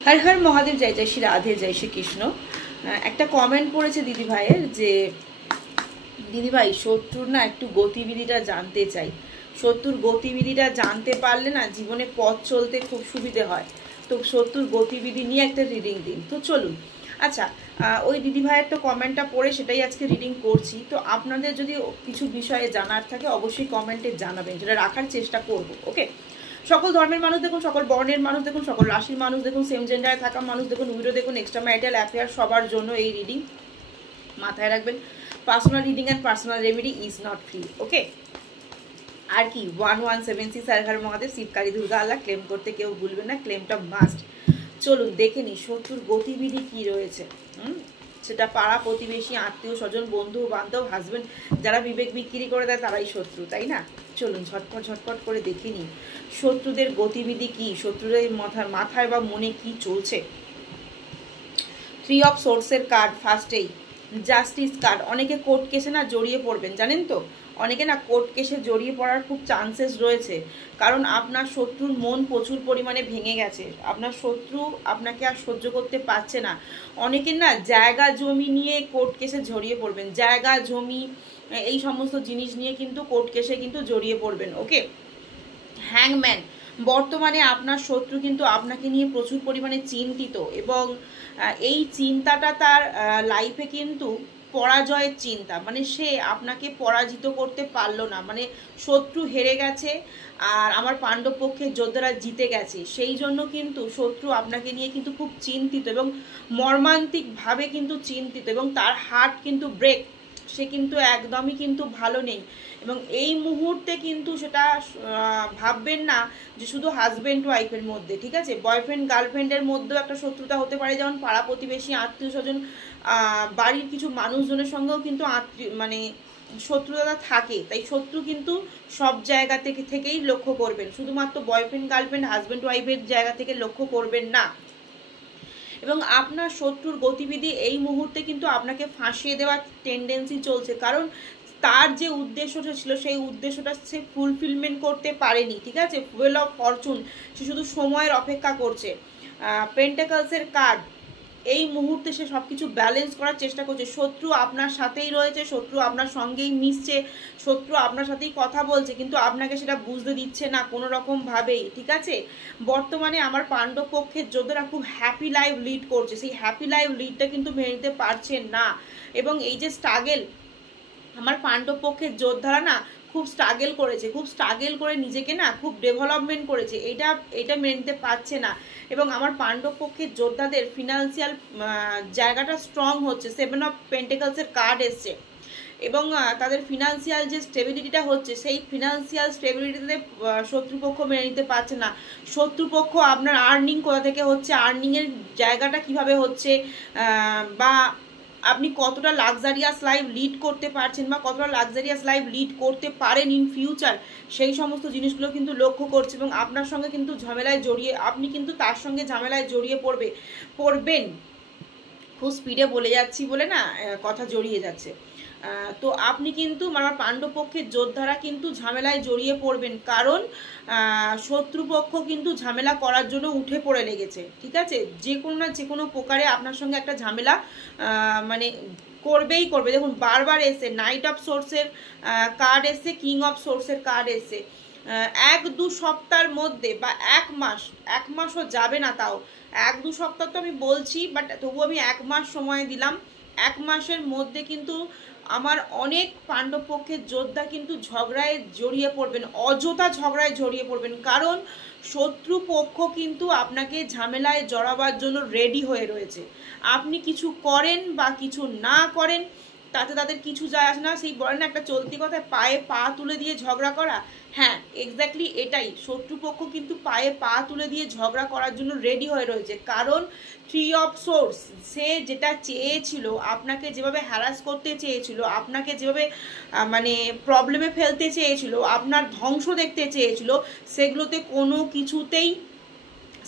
হর হর মহাদেব, জয় জয় শ্রী রাধে, জয় শ্রী কৃষ্ণ। একটা কমেন্ট পড়েছে দিদি ভাইয়ের যে দিদি ভাই শত্রুর না একটু গতিবিধিটা জানতে চাই। শত্রুর গতিবিধিটা জানতে পারলে না জীবনে পথ চলতে খুব সুবিধে হয়। তো শত্রুর গতিবিধি নিয়ে একটা রিডিং দিন। তো চলুন, আচ্ছা ওই দিদি ভাইয়ের তো কমেন্টটা পড়ে সেটাই আজকে রিডিং করছি। তো আপনাদের যদি কিছু বিষয়ে জানার থাকে অবশ্যই কমেন্টে জানাবেন, যেটা রাখার চেষ্টা করব। ওকে, সকল ধর্মের মানুষ দেখুন, সকল বর্ণের মানুষ দেখুন, সকল রাশির মানুষ দেখুন, সেম জেন্ডারে থাকা মানুষ দেখুন, উইডো দেখুন, এক্সট্রা ম্যারিটাল অ্যাফেয়ার, সবার জন্য এই রিডিং। মাথায় রাখবেন, personal reading and personal remedy is not free. Okay, আর কি 1176 হর হর মহাদেব, শিবকালী দুর্গা আল্লাহ ক্লেম করতে কেউ ভুলবেন না, ক্লেমটা মাস্ট। চলুন দেখে নি শত্রুর গতিবিধি কি রয়েছে। সেটা পাড়া প্রতিবেশী, আত্মীয় স্বজন, বন্ধু বান্ধব, হাজবেন্ড, যারা বিবেক বিক্রি করে দেয় তারাই শত্রু, তাই না? চলুন ঝটপট ঝটপট করে দেখে নিই শত্রুদের গতিবিধি কি, শত্রুদের মাথায় বা মনে কি চলছে। 3 অফ সোর্সের কার্ড ফার্স্টেই, জাস্টিস কার্ড। অনেকে কোর্ট কেসে না জড়িয়ে পড়বেন, জানেন তো? অনেকে না কোর্ট কেসে জড়িয়ে পড়ার খুব চান্সেস রয়েছে, কারণ আপনার শত্রুর মন প্রচুর পরিমাণে ভেঙে গেছে। আপনার শত্রু আপনাকে আর সহ্য করতে পারছে না। অনেকের না জায়গা জমি নিয়ে কোর্ট কেসে জড়িয়ে পড়বেন, জায়গা জমি এই সমস্ত জিনিস নিয়ে কিন্তু কোর্ট কেসে কিন্তু জড়িয়ে পড়বেন। ওকে, হ্যাংম্যান। বর্তমানে আপনার শত্রু কিন্তু আপনাকে নিয়ে প্রচুর পরিমাণে চিন্তিত, এবং এই চিন্তাটা তার লাইফে কিন্তু পরাজয়ের চিন্তা। মানে সে আপনাকে পরাজিত করতে পারলো না, মানে শত্রু হেরে গেছে আর আমার পাণ্ডব পক্ষের যোদ্ধারা জিতে গেছে, সেই জন্য কিন্তু শত্রু আপনাকে নিয়ে কিন্তু খুব চিন্তিত এবং মর্মান্তিকভাবে কিন্তু চিন্তিত, এবং তার হার্ট কিন্তু ব্রেক। সে কিন্তু একদমই কিন্তু ভালো নেই, এবং এই মুহূর্তে কিন্তু সেটা ভাববেন না যে শুধু হাজব্যান্ড ওয়াইফের মধ্যে, ঠিক আছে, বয়ফ্রেন্ড গার্লফ্রেন্ডের মধ্যেও একটা শত্রুতা হতে পারে। যেমন পাড়া প্রতিবেশী, আত্মীয় স্বজন, বাড়ির কিছু মানুষজনের সঙ্গেও কিন্তু মানে শত্রুতা থাকে। তাই শত্রু কিন্তু সব জায়গা থেকেই লক্ষ্য করবেন, শুধুমাত্র বয়ফ্রেন্ড গার্লফ্রেন্ড হাজব্যান্ড ওয়াইফের জায়গা থেকে লক্ষ্য করবেন না। এবং আপনার শত্রুর গতিবিধি এই মুহূর্তে কিন্তু আপনাকে ফাঁসিয়ে দেওয়ার টেন্ডেন্সি চলছে, কারণ তার যে উদ্দেশ্যটা ছিল সেই উদ্দেশ্যটা সে ফুলফিলমেন্ট করতে পারেনি, ঠিক আছে। হুইল অফ ফরচুন, সে শুধু সময়ের অপেক্ষা করছে। পেন্টাকলসের কার্ড, এই মুহূর্তে সে সব কিছু ব্যালেন্স করার চেষ্টা করছে। শত্রু আপনার সাথেই রয়েছে, শত্রু আপনার সঙ্গেই মিশছে, শত্রু আপনার সাথেই কথা বলছে, কিন্তু আপনাকে সেটা বুঝতে দিচ্ছে না কোনো রকমভাবেই, ঠিক আছে। বর্তমানে আমার পাণ্ডব পক্ষের যোদ্ধারা খুব হ্যাপি লাইফ লিড করছে, সেই হ্যাপি লাইফ লিডটা কিন্তু মেনে নিতে পারছেন না। এবং এই যে স্ট্রাগেল, আমার পাণ্ডব পক্ষের যোদ্ধারা না খুব স্ট্রাগল করেছে, খুব স্ট্রাগল করে নিজেকে না খুব ডেভেলপমেন্ট করেছে, এটা মেনে নিতে পারছে না। এবং আমার পাণ্ডব পক্ষের যোদ্ধাদের ফিনান্সিয়াল জায়গাটা স্ট্রং হচ্ছে। 7 অফ পেন্টিকলসের কার্ড এসছে, এবং তাদের ফিনান্সিয়াল যে স্টেবিলিটিটা হচ্ছে, সেই ফিনান্সিয়াল স্টেবিলিটিতে শত্রুপক্ষ মেনে নিতে পারছে না। শত্রুপক্ষ আপনার আর্নিং কোথা থেকে হচ্ছে, আর্নিংয়ের জায়গাটা কিভাবে হচ্ছে, বা আপনি কতটা লাক্সারিয়াস লাইফ লিড করতে পারছেন বা কতটা লাক্সারিয়াস লাইফ লিড করতে পারেন ইন ফিউচার, সেই সমস্ত জিনিসগুলো কিন্তু লক্ষ্য করছে। এবং আপনার সঙ্গে কিন্তু ঝামেলায় জড়িয়ে, আপনি কিন্তু তার সঙ্গে ঝামেলায় জড়িয়ে পড়বেন। খুব স্পিডে বলে যাচ্ছি বলে না কথা জড়িয়ে যাচ্ছে। তো আপনি কিন্তু আমার পাণ্ডব পক্ষের যোদ্ধারা কিন্তু ঝামেলায় জড়িয়ে পড়বেন, কারণ শত্রুপক্ষ কিন্তু ঝামেলা করার জন্য উঠে পড়ে লেগেছে, ঠিক আছে। যে কোনো না যে কোনো প্রকারে আপনার সঙ্গে একটা ঝামেলা মানে করবেই করবে। দেখুন বারবার এসে নাইট অফ সোর্সের কার্ড এসছে, কিং অফ সোর্সের কার্ড এসছে। 1-2 সপ্তাহের মধ্যে বা 1 মাসও যাবে না, তাও 1-2 সপ্তাহ তো আমি বলছি, বাট তবু আমি 1 মাস সময় দিলাম। 1 মাসের মধ্যে কিন্তু আমার অনেক পাণ্ডব পক্ষের যোদ্ধা কিন্তু ঝগড়ায় জড়িয়ে পড়বেন, অযথা ঝগড়ায় জড়িয়ে পড়বেন, কারণ শত্রুপক্ষ কিন্তু আপনাকে ঝামেলায় জড়াবার জন্য রেডি হয়ে রয়েছে। আপনি কিছু করেন বা কিছু না করেন তাতে তাদের কিছু যায় আসে না। সেই বলেন একটা চলতি কথায়, পায়ে পা তুলে দিয়ে ঝগড়া করা। হ্যাঁ, এক্স্যাক্টলি এটাই। শত্রুপক্ষ কিন্তু পায়ে পা তুলে দিয়ে ঝগড়া করার জন্য রেডি হয়ে রয়েছে, কারণ 3 অফ সোর্স, সে যেটা চেয়েছিল, আপনাকে যেভাবে হ্যারাস করতে চেয়েছিল, আপনাকে যেভাবে মানে প্রবলেমে ফেলতে চেয়েছিল, আপনার ধ্বংস দেখতে চেয়েছিল, সেগুলোতে কোনো কিছুতেই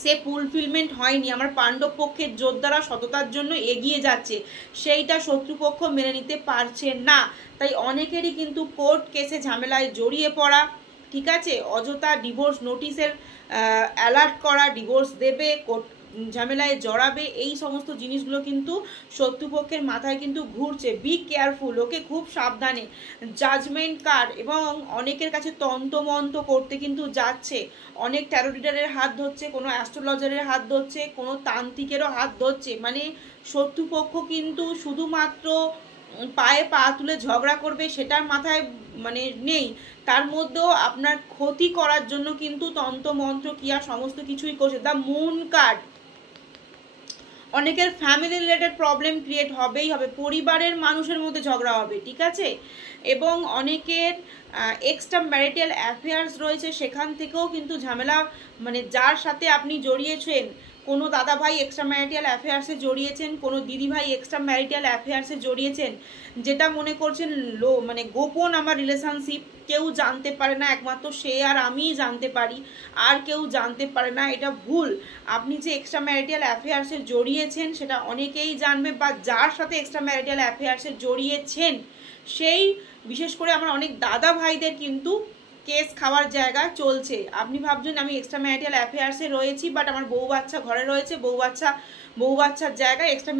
সে ফুলফিলমেন্ট হয়নি। আমার পাণ্ডব পক্ষের যোদ্ধারা সততার জন্য এগিয়ে যাচ্ছে, সেইটা শত্রুপক্ষ মেনে নিতে পারছে না। তাই অনেকেরই কিন্তু কোর্ট কেসে ঝামেলায় জড়িয়ে পড়া, ঠিক আছে, অযথা ডিভোর্স নোটিশের অ্যালার্ট করা, ডিভোর্স দেবে, ঝামেলায় জড়াবে, এই সমস্ত জিনিসগুলো কিন্তু শত্রুপক্ষের মাথায় কিন্তু ঘুরছে। বি কেয়ারফুল, ওকে খুব সাবধানে। জাজমেন্ট কার্ড, এবং অনেকের কাছে তন্ত্রমন্ত্র করতে কিন্তু যাচ্ছে, অনেক ট্যারো রিডারের হাত ধরছে, কোনো অ্যাস্ট্রোলজারের হাত ধরছে, কোনো তান্ত্রিকেরও হাত ধরছে। মানে শত্রুপক্ষ কিন্তু শুধুমাত্র পায়ে পা তুলে ঝগড়া করবে সেটার মাথায় মানে নেই, তার মধ্যেও আপনার ক্ষতি করার জন্য কিন্তু তন্ত্রমন্ত্র ক্রিয়া সমস্ত কিছুই করছে। দ্য মুন কার্ড, অনেকের ফ্যামিলি রিলেটেড প্রবলেম ক্রিয়েট হবেই হবে, পরিবারের মানুষের মধ্যে ঝগড়া হবে, ঠিক আছে। এবং অনেকের এক্সট্রা ম্যারিটাল অ্যাফেয়ার্স রয়েছে, সেখান থেকেও কিন্তু ঝামেলা, মানে যার সাথে আপনি জড়িয়েছেন, কোনো দাদা ভাই এক্সট্রা ম্যারিটাল অ্যাফেয়ার্সে জড়িয়েছেন, কোনো দিদি ভাই এক্সট্রা ম্যারিটাল অ্যাফেয়ার্সে জড়িয়েছেন, যেটা মনে করছেন মানে গোপন আমার রিলেশনশিপ, কেউ জানতে পারে না, একমাত্র সে আর আমিই জানতে পারি, আর কেউ জানতে পারে না, এটা ভুল। আপনি যে এক্সট্রা ম্যারিটাল অ্যাফেয়ার্সে জড়িয়েছেন সেটা অনেকেই জানবে, বা যার সাথে এক্সট্রা ম্যারিটাল অ্যাফেয়ার্সে জড়িয়েছেন সেই, বিশেষ করে আমার অনেক দাদা ভাইদের কিন্তু কেস খাওয়ার জায়গা চলছে। আপনি ভাবছেন আমি এক্সট্রা ম্যারিটাল অ্যাফেয়ার্সে রয়েছি, বাট আমার বউ বাচ্চা ঘরে রয়েছে, বউ বাচ্চার জায়গায় এক্সট্রা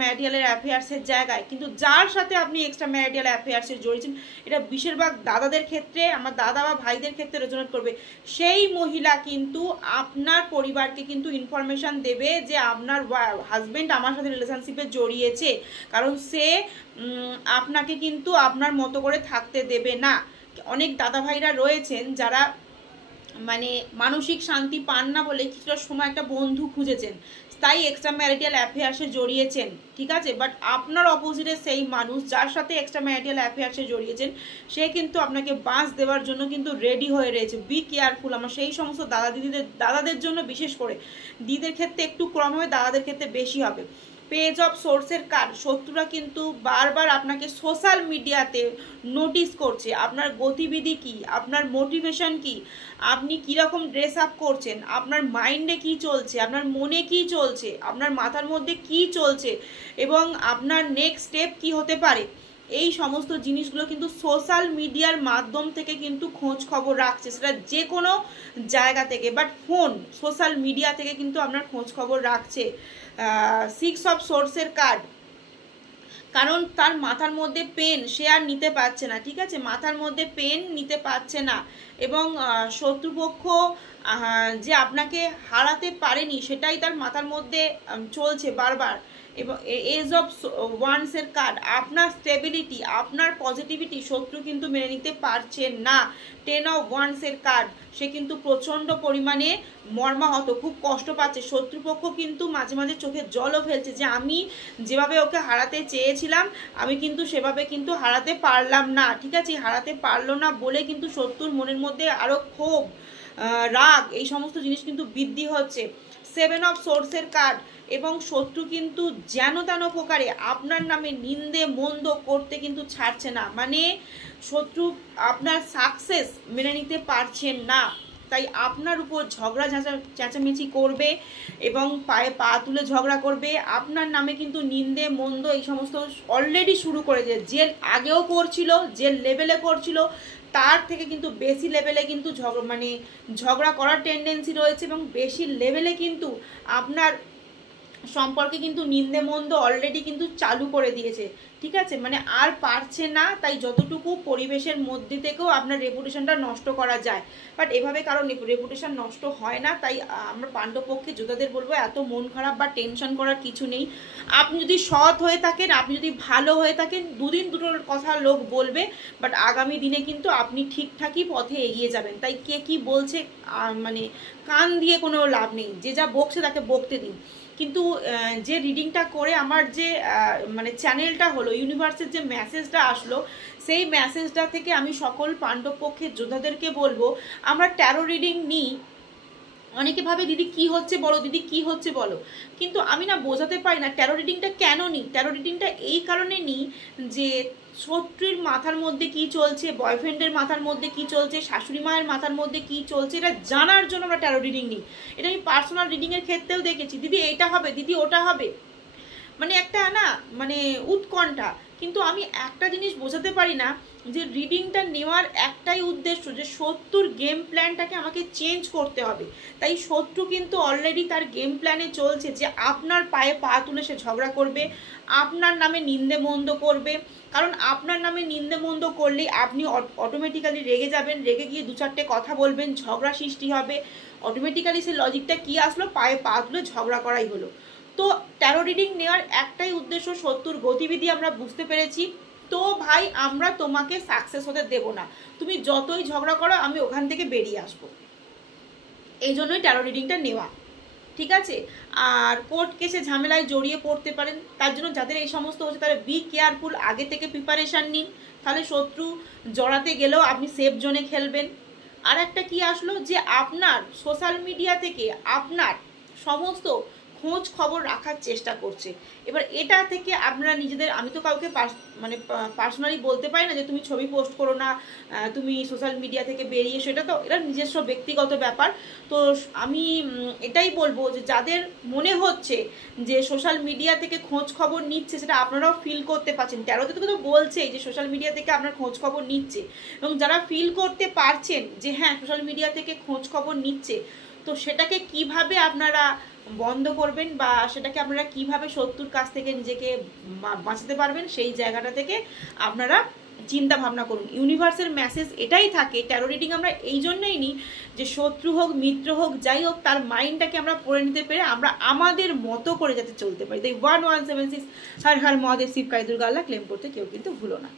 ম্যারিটালের অ্যাফেয়ার্সের জায়গায়, কিন্তু যার সাথে আপনি এক্সট্রা ম্যারিটাল অ্যাফেয়ার্সে জড়িয়েছেন, এটা বেশিরভাগ দাদাদের ক্ষেত্রে, আমার দাদা বা ভাইদের ক্ষেত্রে রেজোনেট করবে। সেই মহিলা কিন্তু আপনার পরিবারকে কিন্তু ইনফরমেশন দেবে যে আপনার হাজবেন্ড আমার সাথে রিলেশনশিপে জড়িয়েছে, কারণ সে আপনাকে কিন্তু আপনার মতো করে থাকতে দেবে না। অনেক দাদা ভাইরা রয়েছেন যারা মানে মানসিক শান্তি পান না বলে কিছুটা সময় একটা বন্ধু খুঁজেছেন, তাই এক্সট্রা ম্যারিটাল অ্যাফেয়ার্সে জড়িয়েছেন, ঠিক আছে। বাট আপনার অপোজিটে সেই মানুষ যার সাথে এক্সট্রা ম্যারিটাল অ্যাফেয়ার্সে জড়িয়েছেন, সে কিন্তু আপনাকে বাঁশ দেওয়ার জন্য কিন্তু রেডি হয়ে রয়েছে। বি কেয়ারফুল, আমার সেই সমস্ত দাদাদের জন্য, বিশেষ করে দিদিদের ক্ষেত্রে একটু কম হবে, দাদাদের ক্ষেত্রে বেশি হবে। পেজ অফ সোর্সের কার্ড, শত্রুরা কিন্তু বারবার আপনাকে সোশ্যাল মিডিয়াতে নোটিস করছে, আপনার গতিবিধি কি, আপনার মোটিভেশন কি, আপনি কীরকম ড্রেস আপ করছেন, আপনার মাইন্ডে কি চলছে, আপনার মনে কি চলছে, আপনার মাথার মধ্যে কি চলছে, এবং আপনার নেক্সট স্টেপ কি হতে পারে, এই সমস্ত জিনিসগুলো কিন্তু সোশ্যাল মিডিয়ার মাধ্যম থেকে কিন্তু খোঁজ খবর রাখছে, সেটা যে কোনো জায়গা থেকে, বাট ফোন সোশ্যাল মিডিয়া থেকে কিন্তু আপনার খোঁজ খবর রাখছে। 6 অফ সোর্সের কার্ড, কারণ তার মাথার মধ্যে পেন সে আর নিতে পারছে না, ঠিক আছে, মাথার মধ্যে পেন নিতে পারছে না, এবং শত্রুপক্ষ যে আপনাকে হারাতে পারেনি সেটাই তার মাথার মধ্যে চলছে বারবার। এবং এজ অফ ওয়ান্সের কার্ড, আপনার স্টেবিলিটি, আপনার পজিটিভিটি শত্রু কিন্তু মেনে নিতে পারছে না। 10 অফ ওয়ান্সের কার্ড, সে কিন্তু প্রচণ্ড পরিমাণে মর্মাহত, খুব কষ্ট পাচ্ছে, শত্রুপক্ষ কিন্তু মাঝে মাঝে চোখে জলও ফেলছে যে আমি যেভাবে ওকে হারাতে চেয়েছিলাম আমি কিন্তু সেভাবে কিন্তু হারাতে পারলাম না, ঠিক আছে, হারাতে পারলো না বলে কিন্তু শত্রুর মনের মধ্যে আরও ক্ষোভ, রাগ, এই সমস্ত জিনিস কিন্তু বৃদ্ধি হচ্ছে। 7 অফ সোর্সের কার্ড, এবং শত্রু কিন্তু যেন তেন প্রকারে আপনার নামে নিন্দে মন্দ করতে কিন্তু ছাড়ছে না, মানে শত্রু আপনার সাকসেস মেনে নিতে পারছেন না, তাই আপনার উপর ঝগড়া চেঁচামেচি করবে এবং পায়ে পা তুলে ঝগড়া করবে, আপনার নামে কিন্তু নিন্দে মন্দ এই সমস্ত অলরেডি শুরু করেছে, যে আগেও করছিল, যে লেভেলে করছিল তার থেকে কিন্তু বেশি লেভেলে কিন্তু ঝগড়া করার টেন্ডেন্সি রয়েছে, এবং বেশি লেভেলে কিন্তু আপনার সম্পর্কে কিন্তু নিন্দে মন্দ অলরেডি কিন্তু চালু করে দিয়েছে, ঠিক আছে, মানে আর পারছে না, তাই যতটুকু পরিবেশের মধ্যে থেকেও আপনার রেপুটেশনটা নষ্ট করা যায়, বাট এভাবে কারণ রেপুটেশন নষ্ট হয় না, তাই আমরা পাণ্ডবপক্ষে যোদ্ধাদের বলবো এত মন খারাপ বা টেনশন করার কিছু নেই। আপনি যদি সৎ হয়ে থাকেন, আপনি যদি ভালো হয়ে থাকেন, দুদিন দুটোর কথা লোক বলবে, বাট আগামী দিনে কিন্তু আপনি ঠিকঠাকই পথে এগিয়ে যাবেন, তাই কে কি বলছে মানে কান দিয়ে কোনো লাভ নেই, যে যা বকছে তাকে বকতে দিন। কিন্তু যে রিডিংটা করে আমার যে মানে চ্যানেলটা হলো, ইউনিভার্সের যে মেসেজটা আসলো, সেই মেসেজটা থেকে আমি সকল পাণ্ডবপক্ষের যোদ্ধাদেরকে বলবো আমরা ট্যারো রিডিং নিই। অনেকে ভাবে দিদি কি হচ্ছে বলো, দিদি কি হচ্ছে বলো, কিন্তু আমি না বোঝাতে পারি না ট্যারো রিডিংটা কেন নিই। ট্যারো রিডিংটা এই কারণে নিই যে শত্রুর মাথার মধ্যে কি চলছে, বয়ফ্রেন্ডের মাথার মধ্যে কি চলছে, শাশুড়ি মায়ের মাথার মধ্যে কি চলছে, এটা জানার জন্য আমরা ট্যারো রিডিং নিই। এটা আমি পার্সোনাল রিডিংয়ের ক্ষেত্রেও দেখেছি, দিদি এটা হবে, দিদি ওটা হবে, মানে একটা না মানে উৎকণ্ঠা। কিন্তু আমি একটা জিনিস বোঝাতে পারি না যে রিডিংটা নেওয়ার একটাই উদ্দেশ্য যে শত্রুর গেম প্ল্যানটাকে আমাকে চেঞ্জ করতে হবে। তাই শত্রু কিন্তু অলরেডি তার গেম প্ল্যানে চলছে যে আপনার পায়ে পা তুলে সে ঝগড়া করবে, আপনার নামে নিন্দে মন্দ করবে। কারণ আপনার নামে নিন্দে মন্দ করলেই আপনি অটোমেটিক্যালি রেগে যাবেন, রেগে গিয়ে দু চারটে কথা বলবেন, ঝগড়া সৃষ্টি হবে। অটোমেটিক্যালি সেই লজিকটা কি আসলো, পায়ে পা তুলে ঝগড়া করাই হলো। তো ট্যারো রিডিং নেওয়ার একটাই উদ্দেশ্য, শত্রুর গতিবিধি আমরা বুঝতে পেরেছি, তো ভাই আমরা তোমাকে সাকসেস হতে দেব না, তুমি যতই ঝগড়া করো আমি ওখান থেকে বেরিয়ে আসবো। এই জন্যই ট্যারো রিডিংটা নেওয়া, ঠিক আছে। আর কোর্ট কেসে ঝামেলায় জড়িয়ে পড়তে পারেন, তার জন্য যাদের এই সমস্ত হচ্ছে তারা বি কেয়ারফুল, আগে থেকে প্রিপারেশান নিন, তাহলে শত্রু জড়াতে গেলেও আপনি সেফ জোনে খেলবেন। আর একটা কি আসলো যে আপনার সোশ্যাল মিডিয়া থেকে আপনার সমস্ত খোঁজ খবর রাখার চেষ্টা করছে। এবার এটা থেকে আপনারা নিজেদের, আমি তো কাউকে মানে পার্সোনালি বলতে পারি না যে তুমি ছবি পোস্ট করো না, তুমি সোশ্যাল মিডিয়া থেকে বেরিয়ে, সেটা তো এটা নিজস্ব ব্যক্তিগত ব্যাপার। তো আমি এটাই বলবো যে যাদের মনে হচ্ছে যে সোশ্যাল মিডিয়া থেকে খোঁজ খবর নিচ্ছে, সেটা আপনারাও ফিল করতে পারছেন, ট্যারোতে তো বলছেই যে সোশ্যাল মিডিয়া থেকে আপনার খোঁজ খবর নিচ্ছে, এবং যারা ফিল করতে পারছেন যে হ্যাঁ সোশ্যাল মিডিয়া থেকে খোঁজ খবর নিচ্ছে, তো সেটাকে কিভাবে আপনারা বন্ধ করবেন বা সেটাকে আপনারা কিভাবে শত্রুর কাছ থেকে নিজেকে বাঁচাতে পারবেন, সেই জায়গাটা থেকে আপনারা চিন্তা ভাবনা করুন। ইউনিভার্সের মেসেজ এটাই থাকে, ট্যারো রিডিং আমরা এই জন্যই নিই যে শত্রু হোক মিত্র হোক যাই হোক, তার মাইন্ডটাকে আমরা পড়ে নিতে পেরে আমরা আমাদের মতো করে যাতে চলতে পারি। তাই 1176 হর হর মহাদেব শিব কালী দুর্গা আল্লাহ ক্লেম করতে কেউ কিন্তু ভুলো না।